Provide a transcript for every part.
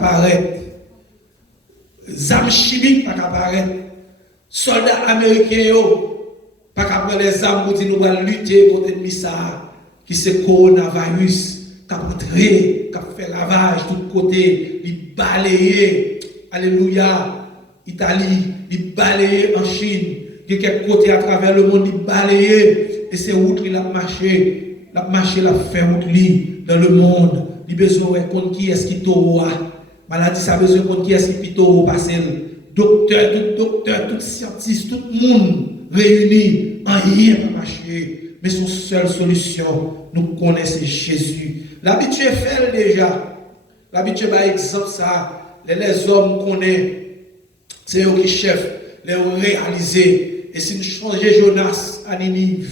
apparaître. Zam chimiques pas apparaître. Soldats américains pas prendre les armes pour dire nous allons lutter contre l'ennemi ça qui c'est coronavirus qui a entré, qui a fait ravage de tous côtés, il balayer. Alléluia. Italie, il balayer en Chine, de quelques côtés à travers le monde, il balayer et c'est route il a marché, la fait route dans le monde. Il besoin de contre qui est-ce qui t'aura. Maladie ça besoin contre qui est-ce qui t'aura passer. Docteur, tout scientiste, tout le monde réuni, en rien pas marcher. Mais son seule solution, nous connaissons Jésus. L'habitude fait déjà. L'habitude par exemple ça, les hommes connaissent. C'est eux qui chef, les réalisé. Et si nous changeons Jonas à Ninive,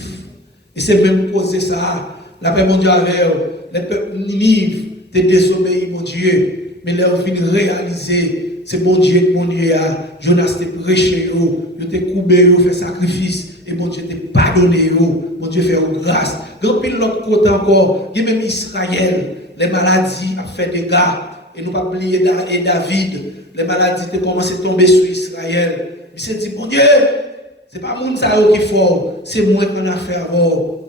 et c'est même causé ça, la paix mondiale avec les peuples Ninive, t'es désobéi, mon Dieu. Mais là, on vient réaliser, c'est bon Dieu, Jonas t'es prêché, il t'es coupé, il fait sacrifice, et mon Dieu t'es pardonné, mon Dieu fait grâce. Grand pile l'autre côté encore, il y a même Israël, les maladies ont fait des dégâts. Et nous ne pas oublier David, les maladies ont commencé à tomber sur Israël. Il s'est dit, mon Dieu, ce n'est pas mon qui est fort, c'est moi qui en a fait avant.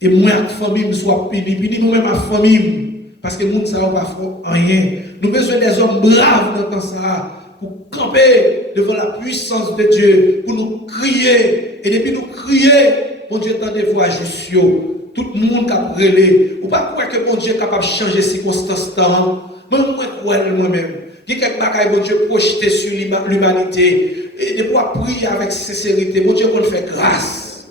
Et moi, la famille, soit puni nous-mêmes, ma famille, parce que mon ne pas fort rien. Nous avons besoin des hommes braves dans ça, pour camper devant la puissance de Dieu, pour nous crier. Et depuis nous crier, mon Dieu, tant de voix, je suis. Tout le monde qui a brûlé. Ou pas croire que mon Dieu est capable de changer les circonstances. Moi, je crois moi-même. Il y a quelques bagailles, mon Dieu, projeté sur l'humanité. Et de pouvoir prier avec sincérité. Mon Dieu, qu'on fait grâce.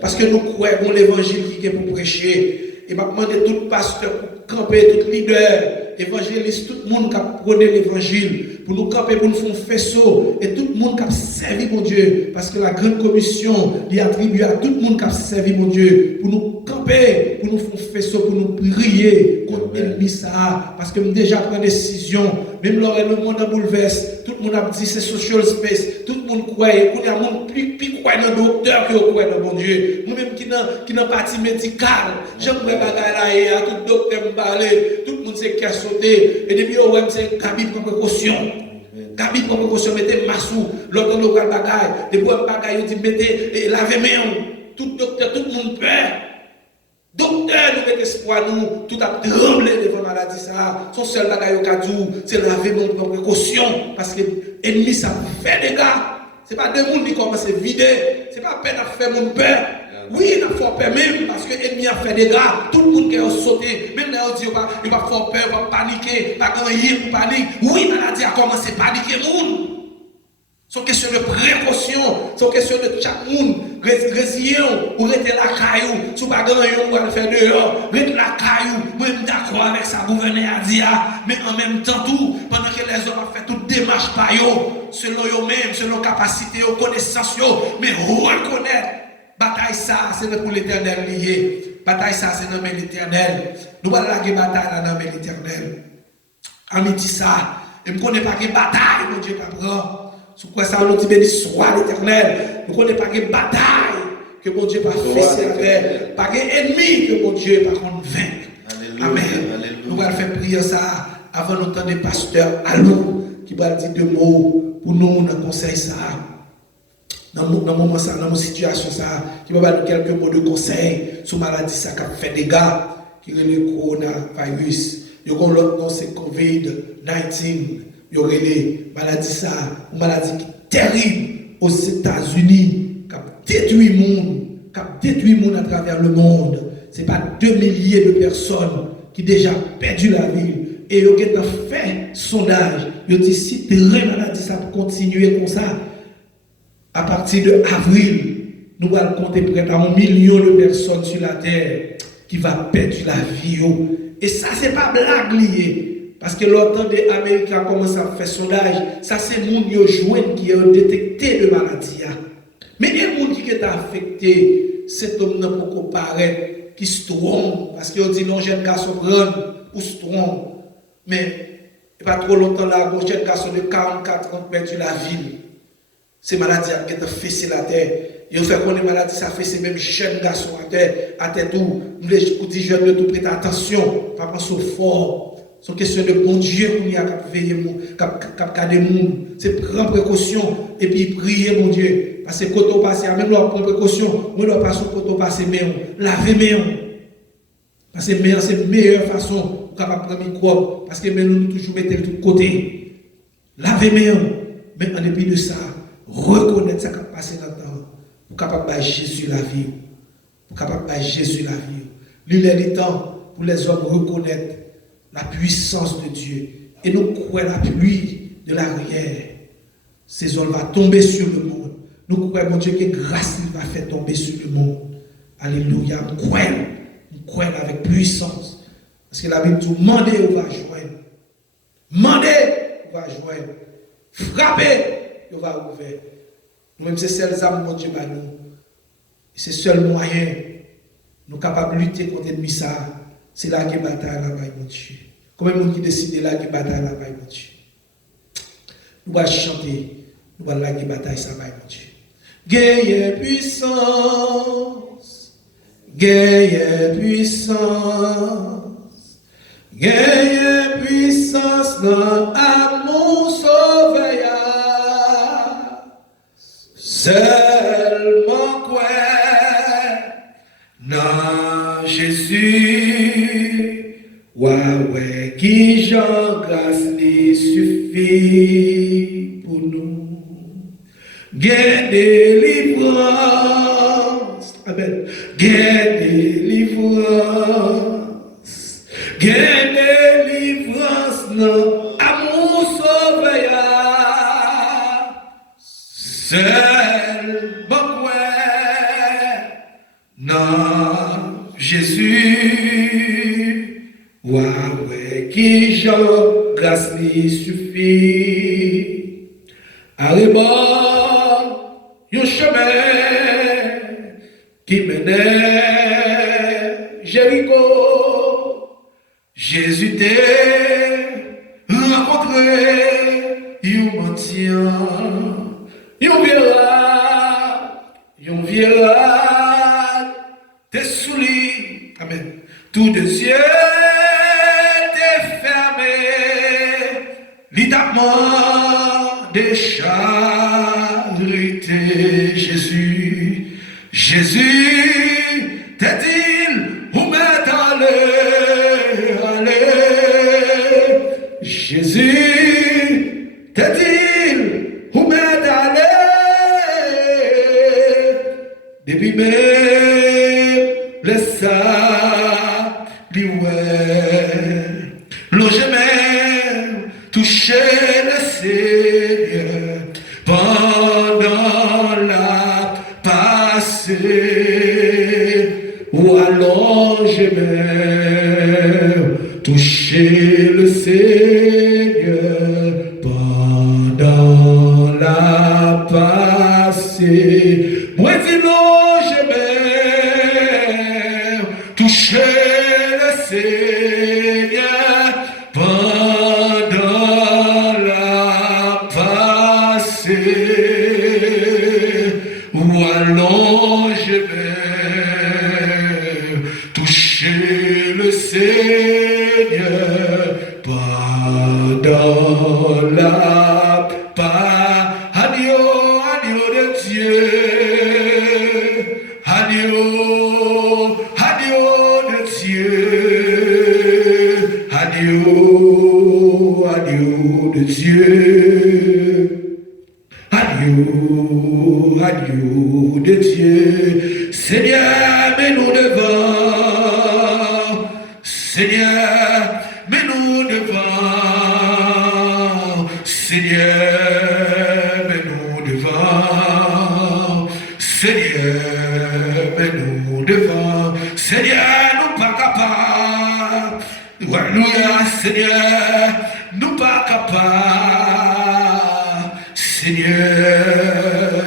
Parce que nous croyons l'évangile qui est pour prêcher. Et m'a demandé tout pasteur pour camper, tout leader, évangéliste, tout le monde qui a prôné l'évangile, pour nous camper, pour nous faire un faisceau, et tout le monde qui a servi mon Dieu. Parce que la grande commission lui attribue à tout le monde qui a servi mon Dieu, pour nous camper, pour nous faire un faisceau, pour nous prier contre l'ennemi ça. Parce que nous déjà pris des décisions, même lorsque le monde a bouleversé, tout le monde a dit c'est social space, tout le monde croit, et il y a un monde plus croit dans le docteur que croit dans mon Dieu. Nous-mêmes qui dans partie médicale, j'aimerais bagaille là, tout docteur me parler, tout le monde sait qui a sauté, et depuis on c'est cabine pour précaution. Cabine pour précaution, mettez massou, l'autre local bagaille, depuis on bagaille, on dit mettez lavez main, tout docteur, tout le monde peur. Docteur, nous mettons espoir, nous, tout a tremblé devant la maladie, ça. Son seul bagaille au cadou, c'est laver mon propre précaution. Parce que l'ennemi, ça fait des gars. Ce n'est pas deux mondes qui commencent à vider. Ce n'est pas peine à faire mon peur. Oui, il a fait peur même, parce que l'ennemi a fait des gars. Tout le monde qui a sauté, même là, on dit, il va faire peur, il va paniquer, pas gagner pour panique. Oui, la maladie a commencé à paniquer le monde. C'est une question de précaution, c'est une question de chaque monde, résilient, ou rester la caillou, si vous ne pouvez pas le faire dehors, rester la caillou, moi je suis d'accord avec ça, gouverneur a dit, mais en même temps tout, pendant que les hommes ont fait toute démarche par eux, selon eux-mêmes, selon capacité, connaissance, mais reconnaître, bataille ça, c'est pour l'éternel lié, bataille ça, c'est dans l'éternel, nous allons la bataille dans l'éternel. Ami dit ça, et je ne connais pas que bataille, mon Dieu, pas prend. Sur quoi ça nous dit béni soit l'éternel. Nous ne connaissons pas de bataille que mon Dieu va faire avec, pas d'ennemi que mon Dieu va vaincre. Amen. Nous allons faire prier ça avant d'entendre des pasteurs à nous qui vont dire deux mots pour nous dans le conseil ça. Dans le moment ça, dans la situation ça, qui va nous quelques mots de conseil sur la maladie ça qui a fait des dégâts, qui est le coronavirus. Il y a l'autre nom c'est COVID-19. Il y aurait les maladies ça, une maladie terrible aux États-Unis, qui a détruit le monde, à travers le monde. Ce n'est pas 2 milliers de personnes qui ont déjà perdu la vie. Et ils ont fait sondage. Ils ont dit si la maladie ça peut continuer comme ça, à partir de avril, nous allons compter près d'un 1 million de personnes sur la terre qui vont perdre la vie. Et ça, ce n'est pas blague liée. Parce que l'autant des Américains commencent à faire sondage, ça c'est les gens qui ont détecté de maladie. Mais il y a des gens qui sont affectés, cet homme n'a pas comparé, qui se trompent, parce qu'ils ont dit non, jeune garçon grand ou se trompe. Mais il n'y a pas trop longtemps là, un jeune garçon de 44 ans perdu la ville. Ces maladies qui ont fait la terre. Ils ont fait qu'on les maladies, ça fait ces mêmes jeunes garçons à terre tout. Nous les petits jeunes de tout prêter attention, pas penser fort. C'est une question de bon Dieu qu'on y a veiller, cap garder monde. C'est prendre précaution et puis prier, mon Dieu. Parce que quand on passe, même là, prendre précaution, moi, on passe quand on passe, laver main. Parce que c'est la meilleure façon pour capable prendre microbe. Parce que nous toujours mettons de tous côtés. Laver main. Mais en dépit de ça, reconnaître ce qui a passé dans le temps. Pour capable de Jésus la vie. Pour capable de Jésus la vie. L'île est le temps pour les hommes reconnaître la puissance de Dieu. Et nous croyons la pluie de l'arrière. Ces hommes vont tomber sur le monde. Nous croyons, mon Dieu, que grâce il va faire tomber sur le monde. Alléluia. Nous croyons avec puissance. Parce que la Bible dit, demandez, on va joindre. Demandez, on va joindre. Frappez, on va ouvrir. Nous-mêmes, c'est celles âmes, mon Dieu, par nous. C'est le seul moyen. Nous sommes capables de lutter contre l'ennemi. C'est là qui bataille là-bas, mon Dieu. Combien de monde qui décide là qui bataille là-bas, mon Dieu. Nous allons chanter. Nous allons la bataille là-bas, mon Dieu. Gagne puissance. Gagne puissance. Gagne puissance dans l'amour sauveur. Seulement quoi, non Jésus, ouais, qui j'en grâce lui suffit pour nous. Gain délivrance, amen. Gain délivrance, gain délivrance, non, amour sauveur. Seul bon non Jésus, ouais, qui j'en grâce lui suffit. Arrivons, un chemin qui menait Jéricho. Jésus t'a rencontré, il mention. Yon verra tes souliers, amen. Tous deux yeux t'es fermés, l'étapement des charités. Jésus, t'est-il, où m'est allé, Jésus, t'est-il, où m'est allé. Depuis même le salut, l'on jamais touché le Seigneur pendant la passée, ou alors jamais touché le Seigneur pendant la passée. Moi dis non, je vais toucher le Seigneur pendant la passée. Ou alors je vais toucher le Seigneur pendant la passée. Adieu de Dieu. Adieu de Dieu, adieu de Dieu, Seigneur, mets-nous devant, Seigneur, mets-nous devant, Seigneur, mets-nous devant, Seigneur, mets-nous devant, Seigneur, nous pas capables. Alléluia, Seigneur, nous pas capables. Seigneur,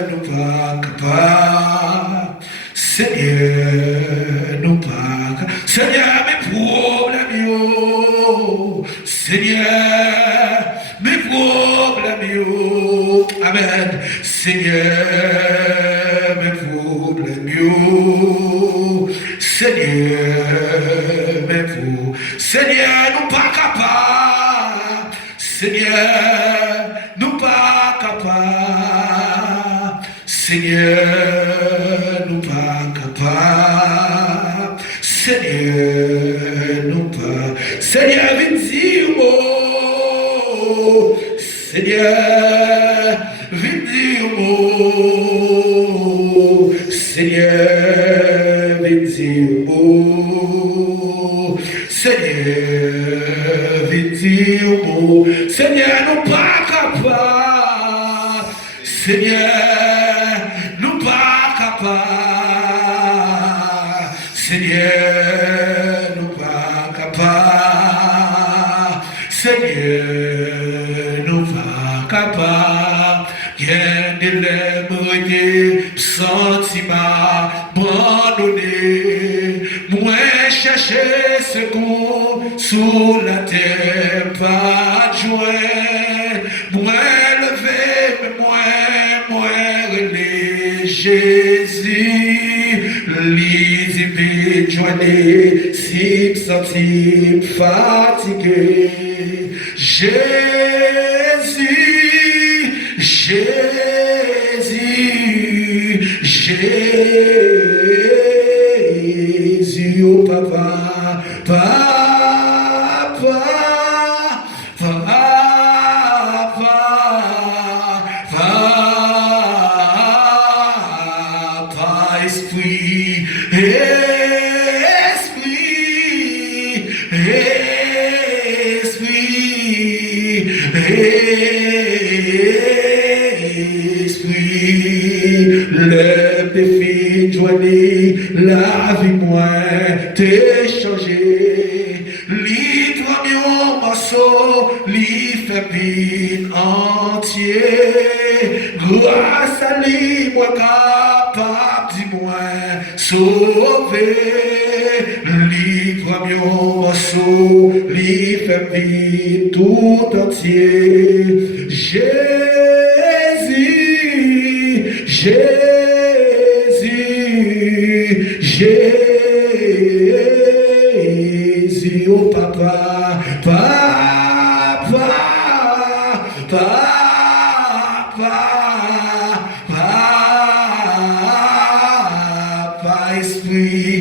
nous pas capables. Seigneur, nous pas capables. Seigneur, mes problèmes, yo. Seigneur, mes problèmes, yo. Amen. Seigneur, mes problèmes, yo. Seigneur, mes problèmes. Seigneur, nous pas capables. Seigneur, nous pas capables. Seigneur, nous pas capables. Seigneur, nous pas. Seigneur, viens dire mot. Seigneur, viens dire mot. Seigneur, viens dire mot. Seigneur, viens dire mot. Seigneur, nous pas capables. Seigneur, nous pas capables. Seigneur, nous pas capables. Seigneur, nous pas capables. Rien de l'aimer, sentiment abandonné. Moi chercher secours sous la terre, pas de joint. Moi lever, mais moi relais Jésus. Lise joigné, si senti fatigué. Jésus, Jésus, Jésus, oh papa, papa, papa, papa, esprit, esprit, esprit, esprit, le défi joigné, la vie moins t'es changé, li toi mon morceau, li fait bien entier, grâce à lui moi capable dis-moi sauver, li toi mon morceau, li fait bien tout entier, Jésus, Jésus, Jésus, oh papa, papa, papa, papa, esprit,